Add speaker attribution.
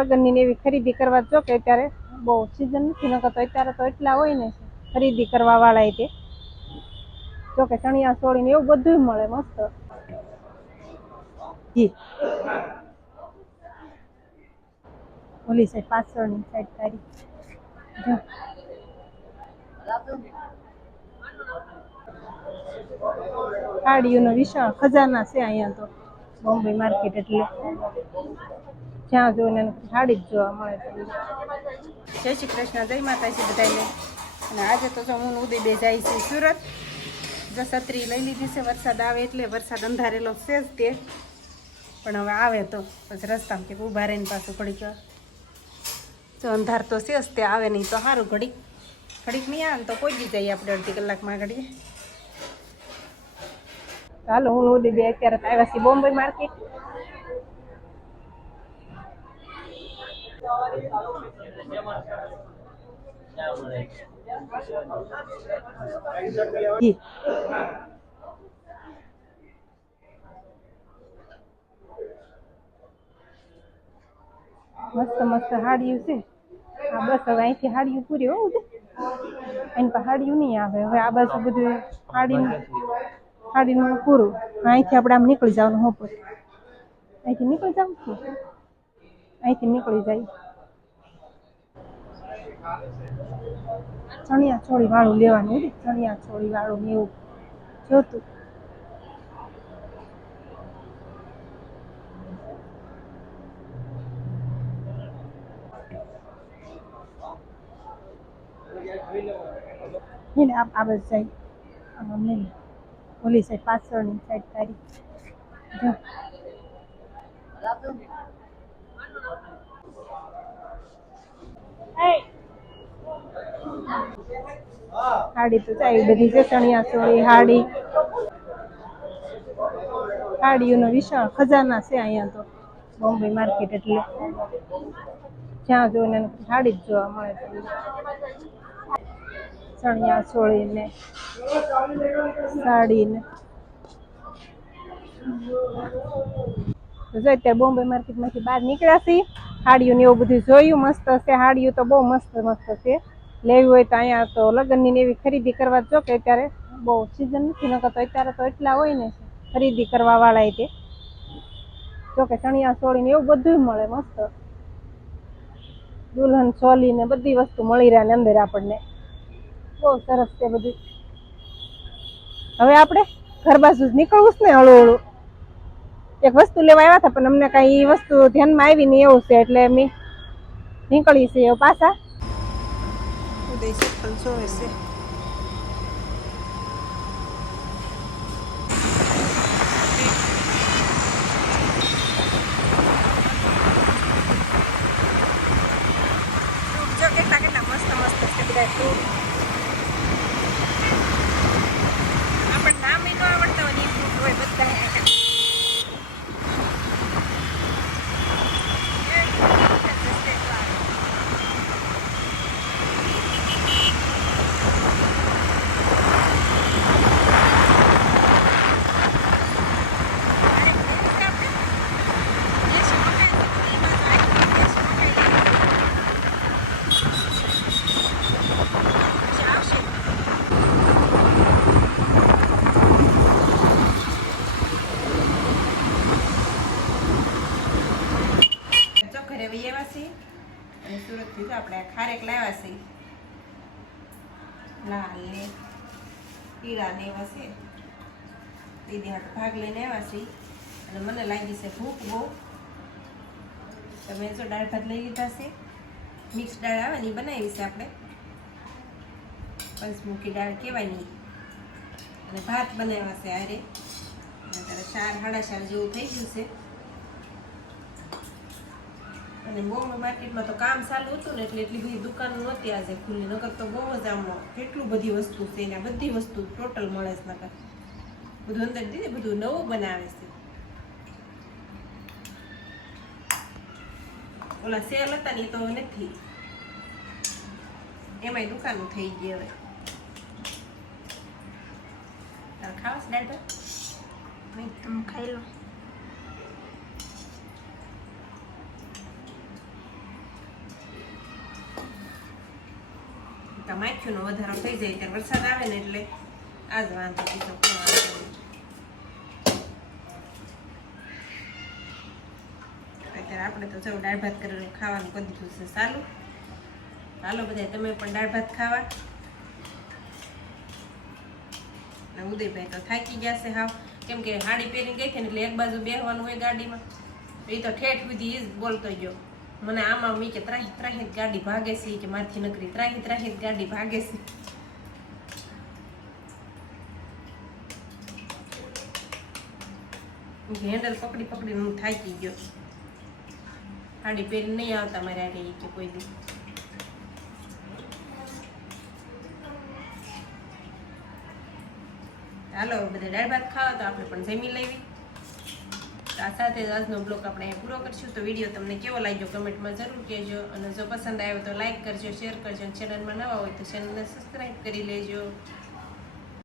Speaker 1: લગ્નની એવી ખરીદી કરવા જો કે અત્યારે બહુ સિઝન નથી, નકર તો અત્યારે તો એટલા હોય ને ખરીદી કરવા વાળા તે. જો કે ચણિયા ચોળી ને એવું બધું મળે મસ્ત. ઓલી સાઈડ પાછળની સાઈડ તારી. સાડીઓનો વિશાળ ખજાના છે અહીંયા તો. બોમ્બે માર્કેટ એટલે. જ્યાં જોઈને સાડી જ જોવા મળે જય શ્રી કૃષ્ણ, જય માતાજી બધાને અને આજે તો હું ઉદય બે જાય છે સુરત. જો છત્રી લઈ લીધી છે, વરસાદ આવે એટલે વરસાદ અંધારેલો છે જ તે. પણ હવે આવે તો, પછી રસ્તામાં કે ઊભા રહીને પાછું ઘડીક. જો અંધાર તો છે જ, તે આવે નહીં તો સારું ઘડીક. ઘડીક નહીં આવે ને તો પહોંચી જઈએ આપણે અડધી કલાકમાં ઘડીએ. ચાલો હું ઉદય બે અત્યારે આવ્યા છીએ બોમ્બે માર્કેટ. મસ્ત મસ્ત હાડિયું છે. આ બસ હવે અહીંથી હાડિયું પૂરી હોવું એની પાસે હાડિયું નહીં આવે. હવે આ બાજુ બધું હાડીનું હાડીનું પૂરું. અહીંથી આપણે આમ નીકળી જવાનું હોપ. અહીંથી નીકળી જાવ અહીંથી નીકળી જાય. ચણિયા ચોળી વાળું લેવાનું હતું. ચણિયા ચોળી વાળું ને એવું જોતું. એને આ બાજુ જાય ઓલી સાઈડ પાછળની સાઈડ તારી જો. હાડી તો ચાવી બધી ચણિયા ચોળી, હાડી. હાડીઓનો વિશાળ ખજાના છે અહીંયા તો. બોમ્બે માર્કેટ એટલે. જ્યાં એને હાડી જ જોવા મળે ચણિયા ચોળી ને સાડી ને જો અત્યારે બોમ્બે માર્કેટમાંથી બહાર નીકળ્યા છીએ. હાડીઓ ને એવું બધું જોયું, મસ્ત છે. હાડીઓ તો બહુ મસ્ત મસ્ત છે. લેવી હોય તો અહીંયા તો લગ્નની એવી ખરીદી કરવા જો કે અત્યારે બહુ સિઝન નથી, નકર તો અત્યારે તો એટલા હોય ને ખરીદી કરવા વાળા તે. જો કે ચણિયા ચોળી ને એવું બધું મળે મસ્ત. દુલ્હન ચોલી ને બધી વસ્તુ મળી રહે અંદર આપણને. બહુ સરસ છે બધું હવે આપણે ઘર બાજુ જ નીકળવું છે ને હળવું હળવું એક વસ્તુ લેવા આવ્યા હતા, પણ અમને કાંઈ એ વસ્તુ ધ્યાનમાં આવી નહીં એવું છે એટલે અમે નીકળી છીએ પાછા. જોવે છે જો કેટલા કેટલા મસ્ત મસ્ત છે બધા ફ્રૂટ આપણને નામ ય ન આવડતા હોય ને ઈ ફ્રૂટ હોય બધા અહીંયા જો ઘરે વહી આવ્યા છીએ અને સુરતથી જો આપણે ખારેક લાવ્યા છે. લાલ ને પીળા ને એવા છે. દીદી હાથ ભાગ લઈને આવ્યા છીએ અને મને લાગી છે ભૂખ બહુ. તમે જો દાળ ભાત લઈ લીધા છે. મિક્સ દાળ આવે ને એ બનાવી છે આપણે. પંચમુખી દાળ કહેવાય નહીં અને ભાત બનાવ્યા છે આરે અને ત્યારે ચાર સાડા ચાર જેવું થઈ ગયું છે. અને બોમ્બે માર્કેટમાં તો કામ ચાલુ હતું ને એટલે એટલી બધી દુકાનો નહોતી આજે ખુલ્લી. નકર તો બહુ જ આમ કેટલું બધી વસ્તુ છે ને બધી વસ્તુ ટોટલ મળે છે નકર. બધું અંદર દીધી બધું નવું બનાવે છે. ઓલા સેલ હતા ને તો નથી. એમાંય દુકાનો થઈ ગઈ હવે. ખાવાસ દાળ ભાત?
Speaker 2: તમે ખાઈ લો માખ્યુંનો વધારો થઈ જાય ત્યારે વરસાદ આવે ને એટલે આ વાંધો બીજો. અત્યારે આપણે તો જો દાળ ભાત કરીને ખાવાનું કરી દીધું છે સારું હાલો બધા તમે પણ દાળ ભાત ખાવા. ઉદયભાઈ તો થાકી ગયા છે હાવ. કેમ કે હાડી પહેરીને ગઈ છે એટલે એક બાજુ બેહવાનું હોય ગાડીમાં. એ તો ઠેઠ સુધી એ જ બોલતો ગયો. મને આમાં મી કે ત્રાહી ત્રાહી ગાડી ભાગે છે કે મારથી નકરી ત્રાહી ત્રાહી જ ગાડી ભાગે છે. હેન્ડલ પકડી પકડીને હું થાકી ગયો. ગાડી પહેરી નહીં આવતા મારે આગે ઈ કે કોઈ દી. હાલો બધા દાળ ભાત ખાવા તો આપણે પણ જમી લેવી. આ સાથે જ આજનો બ્લોગ આપણે પૂરો કરશું. તો વીડિયો તમને કેવો લાગ્યો કમેન્ટમાં જરૂર કહેજો. અને જો પસંદ આવ્યો તો લાઇક કરજો, શેર કરજો. ચેનલમાં નવા હોય તો ચેનલને સબસ્ક્રાઈબ કરી લેજો.